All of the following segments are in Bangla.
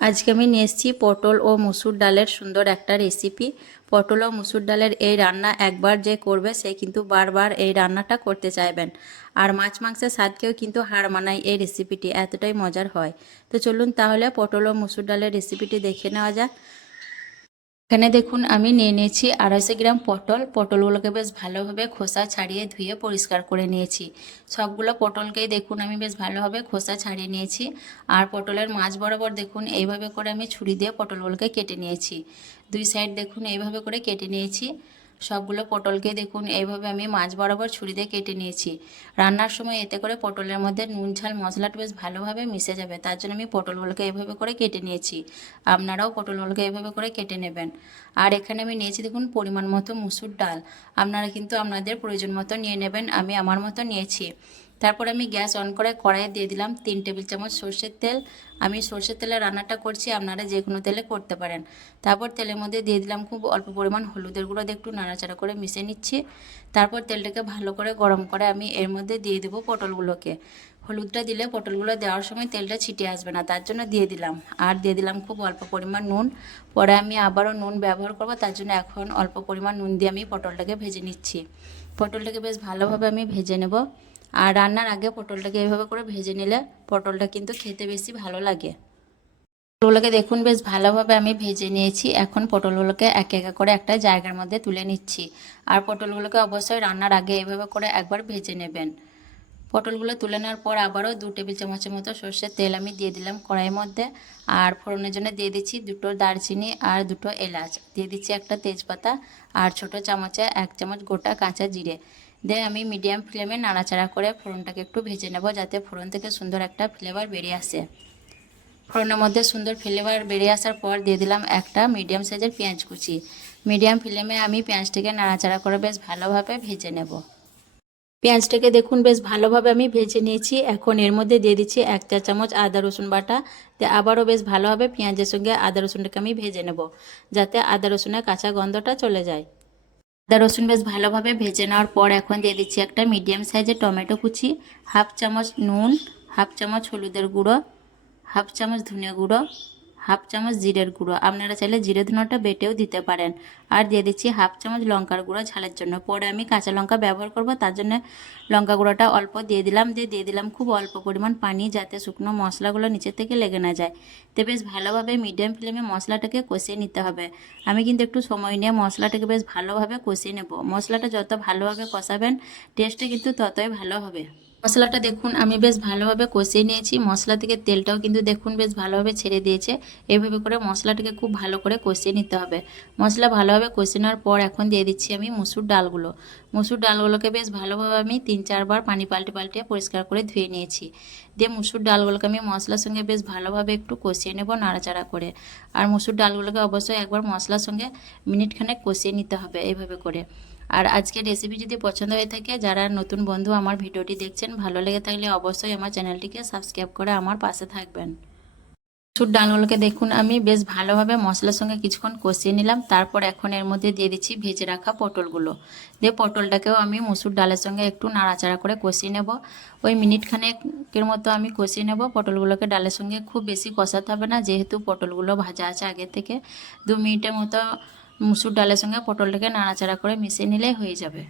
আজকে আমি নিয়ে এসেছি পটল ও মুসুর ডালের সুন্দর একটা রেসিপি। পটল ও মুসুর ডালের এই রান্না একবার যে করবে সে কিন্তু বারবার এই রান্নাটা করতে চাইবেন। আর মাছ মাংসের স্বাদকেও কিন্তু হার মানায় এই রেসিপিটি, এতটাই মজার হয়। তো চলুন তাহলে পটল ও মুসুর ডালের রেসিপিটি দেখে নেওয়া যাক। এখানে দেখুন আমি নিয়ে নিয়েছি 250 গ্রাম পটল। পটলগুলোকে বেশ ভালোভাবে খোসা ছাড়িয়ে ধুয়ে পরিষ্কার করে নিয়েছি। সবগুলো পটলকেই দেখুন আমি বেশ ভালোভাবে খোসা ছাড়িয়ে নিয়েছি। আর পটলের মাঝ বরাবর দেখুন এইভাবে করে আমি ছুরি দিয়ে পটলগুলোকে কেটে নিয়েছি। দুই সাইড দেখুন এইভাবে করে কেটে নিয়েছি। সবগুলো পটলকে দেখুন এইভাবে আমি মাঝ বরাবর ছুরি দিয়ে কেটে নিয়েছি। রান্নার সময় এতে করে পটলের মধ্যে নুন ঝাল মশলাটা বেশ ভালোভাবে মিশে যাবে, তার জন্য আমি পটলগুলোকে এইভাবে করে কেটে নিয়েছি। আপনারাও পটলগুলোকে এইভাবে করে কেটে নেবেন। আর এখানে আমি নিয়েছি দেখুন পরিমাণ মতো মুসুর ডাল। আপনারা কিন্তু আপনাদের প্রয়োজন মতো নিয়ে নেবেন, আমি আমার মতো নিয়েছি। তারপর আমি গ্যাস অন করে কড়াইয়ে দিয়ে দিলাম 3 টেবিল চামচ সর্ষের তেল। আমি সর্ষের তেলে রান্নাটা করছি, আপনারা যে কোনো তেলে করতে পারেন। তারপর তেলের মধ্যে দিয়ে দিলাম খুব অল্প পরিমাণ হলুদের গুঁড়ো, দিয়ে একটু নাড়াচাড়া করে মিশিয়ে নিচ্ছি। তারপর তেলটাকে ভালো করে গরম করে আমি এর মধ্যে দিয়ে দেবো পটলগুলোকে। হলুদটা দিলে পটলগুলো দেওয়ার সময় তেলটা ছিটে আসবে না, তার জন্য দিয়ে দিলাম। আর দিয়ে দিলাম খুব অল্প পরিমাণ নুন। পরে আমি আবারও নুন ব্যবহার করব, তার জন্য এখন অল্প পরিমাণ নুন দিয়ে আমি পটলটাকে ভেজে নিচ্ছি। পটলটাকে বেশ ভালোভাবে আমি ভেজে নেব। আর রান্নার আগে পটলটাকে এইভাবে করে ভেজে নিলে পটলটা কিন্তু খেতে বেশি ভালো লাগে। পটলগুলোকে দেখুন বেশ ভালোভাবে আমি ভেজে নিয়েছি। এখন পটলগুলোকে এক এক করে একটা জায়গার মধ্যে তুলে নিচ্ছি। আর পটলগুলোকে অবশ্যই রান্নার আগে এইভাবে করে একবার ভেজে নেবেন। পটলগুলো তুলে নেওয়ার পর আবারও 2 টেবিল চামচের মতো সর্ষের তেল আমি দিয়ে দিলাম কড়াইয়ের মধ্যে। আর ফোড়নের জন্য দিয়ে দিচ্ছি 2টো দারচিনি আর 2টো এলাচ, দিয়ে দিচ্ছি একটা তেজপাতা আর ছোট চামচে 1 চামচ গোটা কাঁচা জিরে দিয়ে আমি মিডিয়াম ফ্লেমে নাড়াচাড়া করে ফোড়নটাকে একটু ভেজে নেব, যাতে ফোড়ন থেকে সুন্দর একটা ফ্লেভার বেরিয়ে আসে। ফোড়নের মধ্যে সুন্দর ফ্লেভার বেরিয়ে আসার পর দিয়ে দিলাম একটা মিডিয়াম সাইজের পেঁয়াজ কুচি। মিডিয়াম ফ্লেমে আমি পেঁয়াজটাকে নাড়াচাড়া করে বেশ ভালোভাবে ভেজে নেব। পেঁয়াজটাকে দেখুন বেশ ভালোভাবে আমি ভেজে নিয়েছি। এখন এর মধ্যে দিয়ে দিচ্ছি 1 চা চামচ আদা রসুন বাটা। দিয়ে আবারও বেশ ভালোভাবে পেঁয়াজের সঙ্গে আদা রসুনটাকে আমি ভেজে নেব, যাতে আদা রসুনের কাঁচা গন্ধটা চলে যায়। আদা রসুন বেশ ভালোভাবে ভেজে নেওয়ার পর এখন দিয়ে দিচ্ছি একটা মিডিয়াম সাইজের টমেটো কুচি, 1/2 চামচ নুন, 1/2 চামচ হলুদের গুঁড়ো, 1/2 চামচ ধনে গুঁড়ো, 1/2 চামচ জিরের গুঁড়ো। আপনারা চাইলে জিরে ধনেটা বেটেও দিতে পারেন। আর দিয়ে দিচ্ছি 1/2 চামচ লঙ্কার গুঁড়ো ঝালের জন্য। পরে আমি কাঁচা লঙ্কা ব্যবহার করব, তার জন্য লঙ্কা গুঁড়োটা অল্প দিয়ে দিলাম। দিয়ে দিলাম খুব অল্প পরিমাণ পানি, যাতে শুকনো মশলাগুলো নিচের থেকে লেগে না যায়। তো বেশ ভালোভাবে মিডিয়াম ফ্লেমে মশলাটাকে কষিয়ে নিতে হবে। আমি কিন্তু একটু সময় নিয়ে মশলাটাকে বেশ ভালোভাবে কষিয়ে নেব। মশলাটা যত ভালোভাবে কষাবেন টেস্টটা কিন্তু ততই ভালো হবে। মশলাটা দেখুন আমি বেশ ভালোভাবে কষিয়ে নিয়েছি। মশলা থেকে তেলটাও কিন্তু দেখুন বেশ ভালোভাবে ছেড়ে দিয়েছে। এভাবে করে মশলাটাকে খুব ভালো করে কষিয়ে নিতে হবে। মশলা ভালোভাবে কষিয়ে নেওয়ার পর এখন দিয়ে দিচ্ছি আমি মুসুর ডালগুলো। মুসুর ডালগুলোকে বেশ ভালোভাবে আমি 3-4 বার পানি পাল্টে পাল্টে পরিষ্কার করে ধুয়ে নিয়েছি। দিয়ে মুসুর ডালগুলোকে আমি মশলার সঙ্গে বেশ ভালোভাবে একটু কষিয়ে নেব নাড়াচাড়া করে। আর মুসুর ডালগুলোকে অবশ্যই একবার মশলার সঙ্গে মিনিটখানেক কষিয়ে নিতে হবে এইভাবে করে। আর আজকের রেসিপি যদি পছন্দ হয়ে থাকে, যারা নতুন বন্ধু আমার ভিডিওটি দেখছেন, ভালো লেগে থাকলে অবশ্যই আমার চ্যানেলটিকে সাবস্ক্রাইব করে আমার পাশে থাকবেন। মসুর ডালগুলোকে দেখুন আমি বেশ ভালোভাবে মশলার সঙ্গে কিছুক্ষণ কষিয়ে নিলাম। তারপর এখন এর মধ্যে দিয়ে দিচ্ছি ভেজে রাখা পটলগুলো। দিয়ে পটলটাকেও আমি মসুর ডালের সঙ্গে একটু নাড়াচাড়া করে কষিয়ে নেব। ওই মিনিট খানেকের মতো আমি কষিয়ে নেব পটলগুলোকে ডালের সঙ্গে। খুব বেশি কষাতে হবে না, যেহেতু পটলগুলো ভাজা আছে আগে থেকে। 2 মিনিটের মতো মসুর ডালের সঙ্গে পটলটাকে নাড়াচাড়া করে মিশিয়ে নিলেই হয়ে যাবে।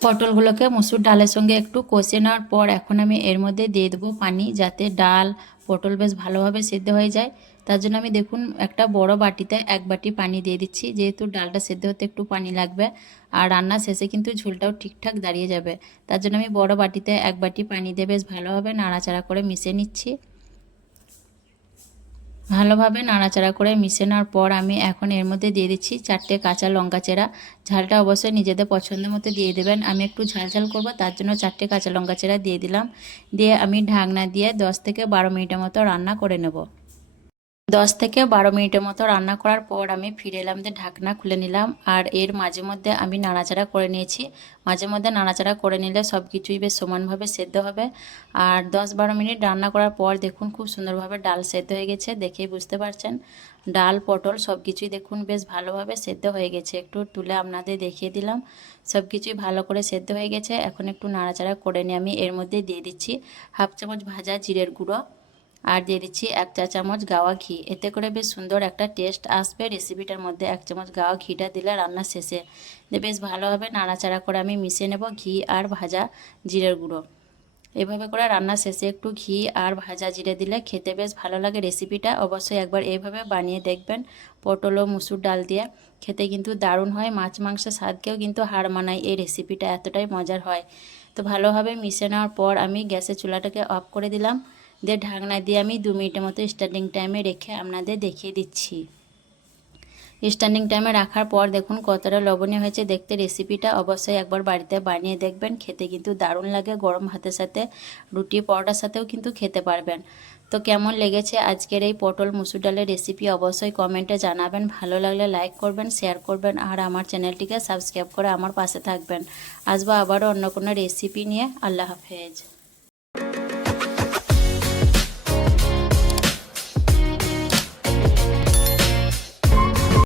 পটলগুলোকে মসুর ডালের সঙ্গে একটু কষিয়ে নেওয়ার পর এখন আমি এর মধ্যে দিয়ে দেবো পানি, যাতে ডাল পটল বেশ ভালোভাবে সেদ্ধ হয়ে যায়। তার জন্য আমি দেখুন একটা বড় বাটিতে 1 বাটি পানি দিয়ে দিচ্ছি, যেহেতু ডালটা সেদ্ধ হতে একটু পানি লাগবে। আর রান্নার শেষে কিন্তু ঝোলটাও ঠিকঠাক দাঁড়িয়ে যাবে, তার জন্য আমি বড় বাটিতে 1 বাটি পানি দিয়ে বেশ ভালোভাবে নাড়াচাড়া করে মিশিয়ে নিচ্ছি। ভালোভাবে নাড়াচাড়া করে মিশে নেওয়ার পর আমি এখন এর মধ্যে দিয়ে দিচ্ছি 4টে কাঁচা লঙ্কা চেরা। ঝালটা অবশ্যই নিজেদের পছন্দ মতো দিয়ে দেবেন। আমি একটু ঝাল ঝাল করবো, তার জন্য 4টে কাঁচা লঙ্কা চেরা দিয়ে দিলাম। দিয়ে আমি ঢাকনা দিয়ে 10 থেকে 12 মিনিটের মতো রান্না করে নেব। 10 থেকে 12 মিনিটের মতো রান্না করার পর আমি ফিরে এলাম, দিয়ে ঢাকনা খুলে নিলাম। আর এর মাঝে মধ্যে আমি নাড়াচাড়া করে নিয়েছি। মাঝে মধ্যে নাড়াচাড়া করে নিলে সব কিছুই বেশ সমানভাবে সেদ্ধ হবে। আর 10-12 মিনিট রান্না করার পর দেখুন খুব সুন্দরভাবে ডাল সেদ্ধ হয়ে গেছে, দেখেই বুঝতে পারছেন। ডাল পটল সব কিছুই দেখুন বেশ ভালোভাবে সেদ্ধ হয়ে গেছে। একটু তুলে আপনাদের দেখিয়ে দিলাম, সব কিছুই ভালো করে সেদ্ধ হয়ে গেছে। এখন একটু নাড়াচাড়া করে নিয়ে আমি এর মধ্যে দিয়ে দিচ্ছি 1/2 চামচ ভাজা জিরের গুঁড়ো, আর দিয়ে দিচ্ছি 1 চা চামচ গাওয়া ঘি। এতে করে বেশ সুন্দর একটা টেস্ট আসবে রেসিপিটার মধ্যে। 1 চামচ গাওয়া ঘিটা দিলে রান্নার শেষে দিয়ে বেশ ভালোভাবে নাড়াচাড়া করে আমি মিশিয়ে নেব ঘি আর ভাজা জিরের গুঁড়ো। এভাবে করে রান্নার শেষে একটু ঘি আর ভাজা জিরে দিলে খেতে বেশ ভালো লাগে রেসিপিটা। অবশ্যই একবার এইভাবে বানিয়ে দেখবেন পটল ও মুসুর ডাল দিয়ে। খেতে কিন্তু দারুণ হয়, মাছ মাংসের স্বাদকেও কিন্তু হার মানায় এই রেসিপিটা, এতটাই মজার হয়। তো ভালোভাবে মিশিয়ে নেওয়ার পর আমি গ্যাসের চুলাটাকে অফ করে দিলাম, দিয়ে ঢাকনা দিয়ে আমি 2 মিনিটের মতো স্ট্যান্ডিং টাইমে রেখে আপনাদের দেখিয়ে দিচ্ছি। স্ট্যান্ডিং টাইমে রাখার পর দেখুন কতটা লবণীয় হয়েছে দেখতে রেসিপিটা। অবশ্যই একবার বাড়িতে বানিয়ে দেখবেন, খেতে কিন্তু দারুণ লাগে। গরম ভাতের সাথে, রুটি পরোটার সাথেও কিন্তু খেতে পারবেন। তো কেমন লেগেছে আজকের এই পটল মুসুর ডালের রেসিপি অবশ্যই কমেন্টে জানাবেন। ভালো লাগলে লাইক করবেন, শেয়ার করবেন আর আমার চ্যানেলটিকে সাবস্ক্রাইব করে আমার পাশে থাকবেন। আসবো আবারও অন্য কোনো রেসিপি নিয়ে। আল্লাহ হাফেজ।